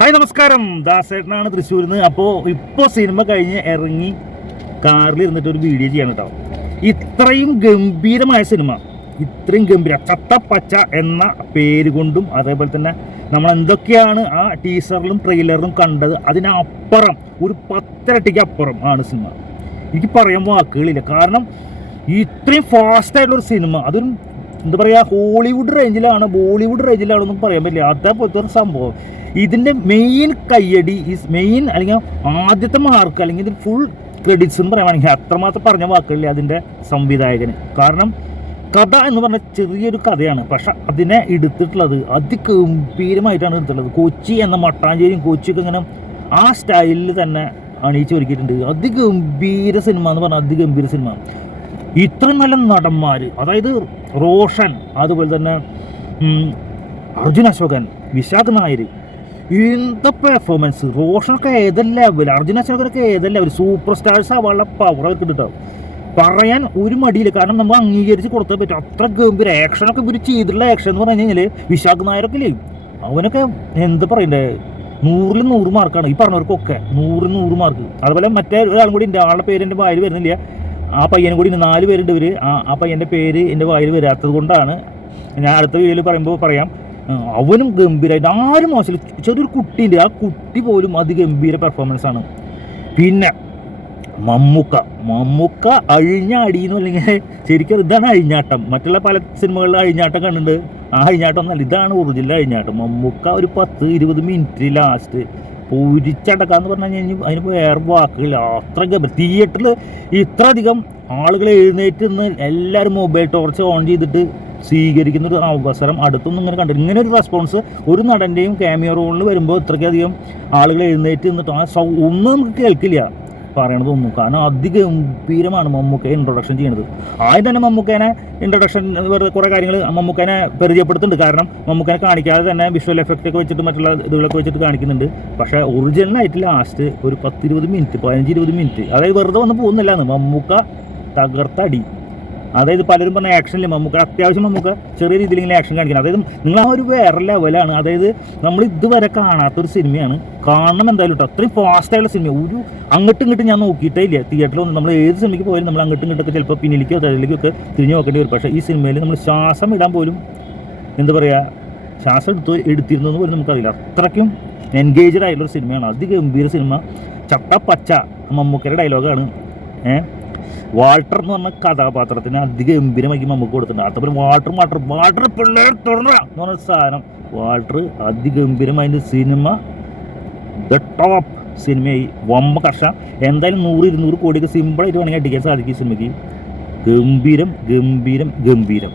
Hi നമസ്കാരം. ദാസേട്ടനാണ് തൃശ്ശൂരിൽ നിന്ന് അപ്പോൾ ഇപ്പോൾ സിനിമ കഴിഞ്ഞ് ഇറങ്ങി കാറിൽ ഇരുന്നിട്ട് ഒരു വീഡിയോ ചെയ്യണം കേട്ടോ ഇത്രയും ഗംഭീരമായ സിനിമ ഇത്രയും ഗംഭീര ചത്തപ്പച്ച എന്ന പേര് കൊണ്ടും അതേപോലെ തന്നെ നമ്മൾ എന്തൊക്കെയാണ് ആ ടീസറിലും ട്രെയിലറിലും കണ്ടത് അതിനപ്പുറം ഒരു പത്തിരട്ടിക്ക് അപ്പുറം ആണ് സിനിമ. എനിക്ക് പറയാൻ വാക്കുകളില്ല. കാരണം ഇത്രയും ഫാസ്റ്റ് ആയിട്ടുള്ള ഒരു സിനിമ അതൊരു എന്താ പറയുക ഹോളിവുഡ് റേഞ്ചിലാണ് ബോളിവുഡ് റേഞ്ചിലാണെന്നും പറയാൻ പറ്റില്ല. അതേപോലത്തെ ഒരു സംഭവം. ഇതിന്റെ മെയിൻ കയ്യടി ഈസ് മെയിൻ അല്ലെങ്കിൽ ആദ്യത്തെ മാർക്ക് അല്ലെങ്കിൽ ഇതിൽ ഫുൾ ക്രെഡിറ്റ്സ് എന്ന് പറയുകയാണെങ്കിൽ അത്രമാത്രം പറഞ്ഞ വാക്കുകളില്ല അതിന്റെ സംവിധായകന്. കാരണം കഥ എന്ന് പറഞ്ഞ ചെറിയൊരു കഥയാണ്. പക്ഷെ അതിനെ എടുത്തിട്ടുള്ളത് അതിഗംഭീരമായിട്ടാണ് എടുത്തിട്ടുള്ളത്. കൊച്ചി എന്ന മട്ടാഞ്ചേരിയും കൊച്ചിയൊക്കെ ഇങ്ങനെ ആ സ്റ്റൈലിൽ തന്നെ അണിയിച്ച് ഒരുക്കിയിട്ടുണ്ട്. അതിഗംഭീര സിനിമ എന്ന് പറഞ്ഞാൽ അതിഗംഭീര സിനിമ ഇത്രയും നല്ല നടന്മാർ അതായത് റോഷൻ അതുപോലെ തന്നെ അർജുൻ അശോകൻ വിശാഖ് നായർ എന്താ പെർഫോമൻസ് റോഷനൊക്കെ ഏതല്ല അർജുൻ അശോകനൊക്കെ ഏതല്ല ലെവൽ സൂപ്പർ സ്റ്റാർസ് ആവാനുള്ള പവർ അവർക്ക് കിട്ടും പറയാൻ ഒരു മടിയില്ല. കാരണം നമ്മൾ അംഗീകരിച്ച് കൊടുത്തേ പറ്റും. അത്ര ഗംഭീര ആക്ഷനൊക്കെ ഇവർ ചെയ്തിട്ടുള്ള ആക്ഷൻ എന്ന് പറഞ്ഞു കഴിഞ്ഞാൽ വിശാഖ് നായരൊക്കെ ഇല്ലേ? അവനൊക്കെ എന്താ പറയണ്ടേ? നൂറിൽ നൂറ് മാർക്കാണ് ഈ പറഞ്ഞവർക്കൊക്കെ നൂറിൽ നൂറ് മാർക്ക് അതുപോലെ മറ്റേ ഒരാളും കൂടി ഉണ്ട്. ആളുടെ പേര് എന്റെ വരുന്നില്ല. ആ പയ്യനും കൂടി നാല് പേരുണ്ട് ഇവർ ആ ആ പയ്യന്റെ പേര് എന്റെ വായിൽ വരാത്തത് കൊണ്ടാണ് ഞാൻ അടുത്ത വീഡിയോയിൽ പറയുമ്പോൾ പറയാം. അവനും ഗംഭീരമായിട്ട് ആരും മോശമില്ല. ചെറിയൊരു കുട്ടിയുണ്ട്. ആ കുട്ടി പോലും അതിഗംഭീര പെർഫോമൻസ് ആണ്. പിന്നെ മമ്മൂക്ക. മമ്മൂക്ക അഴിഞ്ഞാടിയെന്ന് അല്ലെങ്കിൽ ശരിക്കും ഇതാണ് അഴിഞ്ഞാട്ടം. മറ്റുള്ള പല സിനിമകളിൽ അഴിഞ്ഞാട്ടം കണ്ടിട്ടുണ്ട്. ആ അഴിഞ്ഞാട്ടം ഒന്നല്ല ഇതാണ് ഒറിജിനൽ അഴിഞ്ഞാട്ടം. മമ്മൂക്ക ഒരു പത്ത് ഇരുപത് മിനിറ്റ് ലാസ്റ്റ് പൊരിച്ചടക്കാന്ന് പറഞ്ഞു കഴിഞ്ഞാൽ അതിന് വേറെ അത്ര ഗംഭീരം തിയേറ്ററിൽ ഇത്ര അധികം ആളുകൾ എഴുന്നേറ്റ് നിന്ന് എല്ലാവരും മൊബൈൽ ടോർച്ച് ഓൺ ചെയ്തിട്ട് സ്വീകരിക്കുന്ന ഒരു അവസരം അടുത്തൊന്നും ഇങ്ങനെ കണ്ടില്ല. ഇങ്ങനെ ഒരു റെസ്പോൺസ് ഒരു നടന്റെയും ക്യാമിയോ റോളിൽ വരുമ്പോൾ ഇത്രയ്ക്കധികം ആളുകൾ എഴുന്നേറ്റ് നിന്നിട്ട് ആ ഒന്നും നമുക്ക് കേൾക്കില്ല. പറയണതൊന്നും കാരണം അധികം അതിഗംഭീരമാണ് മമ്മൂക്കയെ ഇൻട്രൊഡക്ഷൻ ചെയ്യുന്നത് ആദ്യം തന്നെ മമ്മൂക്കേനെ ഇൻട്രൊഡക്ഷൻ വെറുതെ കുറേ കാര്യങ്ങൾ മമ്മൂക്കേനെ പരിചയപ്പെടുത്തുന്നുണ്ട്. കാരണം മമ്മൂക്കനെ കാണിക്കാതെ തന്നെ വിഷ്വൽ എഫക്റ്റ് ഒക്കെ വെച്ചിട്ട് മറ്റുള്ള ഇതുകളൊക്കെ വെച്ചിട്ട് കാണിക്കുന്നുണ്ട്. പക്ഷേ ഒറിജിനലായിട്ട് ലാസ്റ്റ് ഒരു പത്തിരുപത് മിനിറ്റ് പതിനഞ്ച് ഇരുപത് മിനിറ്റ് അതായത് വെറുതെ വന്ന് പോകുന്നില്ലാന്ന് മമ്മൂക്ക തകർത്തടി അതായത് പലരും പറഞ്ഞ ആക്ഷനിൽ മമ്മൂക്ക അത്യാവശ്യം മമ്മൂക്ക ചെറിയ രീതിയിൽ ഇങ്ങനെ ആക്ഷൻ കാണിക്കണം അതായത് നിങ്ങൾ ആ ഒരു വേറെ ലെവലാണ് അതായത് നമ്മൾ ഇതുവരെ കാണാത്തൊരു സിനിമയാണ്. കാണണം എന്തായാലും കേട്ടോ അത്രയും ഫാസ്റ്റായുള്ള സിനിമ ഒരു അങ്ങോട്ടും ഇങ്ങോട്ടും ഞാൻ നോക്കിയിട്ടേ ഇല്ല. തിയേറ്ററിൽ വന്ന് നമ്മൾ ഏത് സിനിമയ്ക്ക് പോയാലും നമ്മൾ അങ്ങോട്ടും ഇങ്ങോട്ടൊക്കെ ചിലപ്പോൾ പിന്നിലേക്കോ തലയിലേക്കോ ഒക്കെ തിരിഞ്ഞു നോക്കേണ്ടി വരും. പക്ഷേ ഈ സിനിമയിൽ നമ്മൾ ശ്വാസം ഇടാൻ പോലും എന്താ പറയുക ശ്വാസം എടുത്തു എടുത്തിരുന്നു പോലും നമുക്കറിയില്ല. അത്രയ്ക്കും എൻഗേജഡ് ആയിട്ടുള്ളൊരു സിനിമയാണ് അതിഗംഭീര സിനിമ ചട്ട പച്ച മമ്മൂക്കയുടെ ഡയലോഗാണ് ഏഹ് വാൾട്ടർ എന്ന് പറഞ്ഞ കഥാപാത്രത്തിന് അധികം എമ്പിനമാക്കി നമുക്ക് കൊടുത്തിട്ടുണ്ട്. അതുപോലെ വാട്ടർ വാട്ടർ വാട്ടർ പിള്ളേർ തുടരുക എന്ന് പറഞ്ഞ സാധനം. വാൾട്ടർ അതിഗംഭീരമായിട്ട് സിനിമ ദ ടോപ്പ് സിനിമയായി. വമ്പ കർഷ. എന്തായാലും നൂറ് ഇരുന്നൂറ് കോടിയൊക്കെ സിമ്പിളായിട്ട് വേണമെങ്കിൽ അടിക്കാൻ സാധിക്കും ഈ സിനിമയ്ക്ക്. ഗംഭീരം ഗംഭീരം ഗംഭീരം.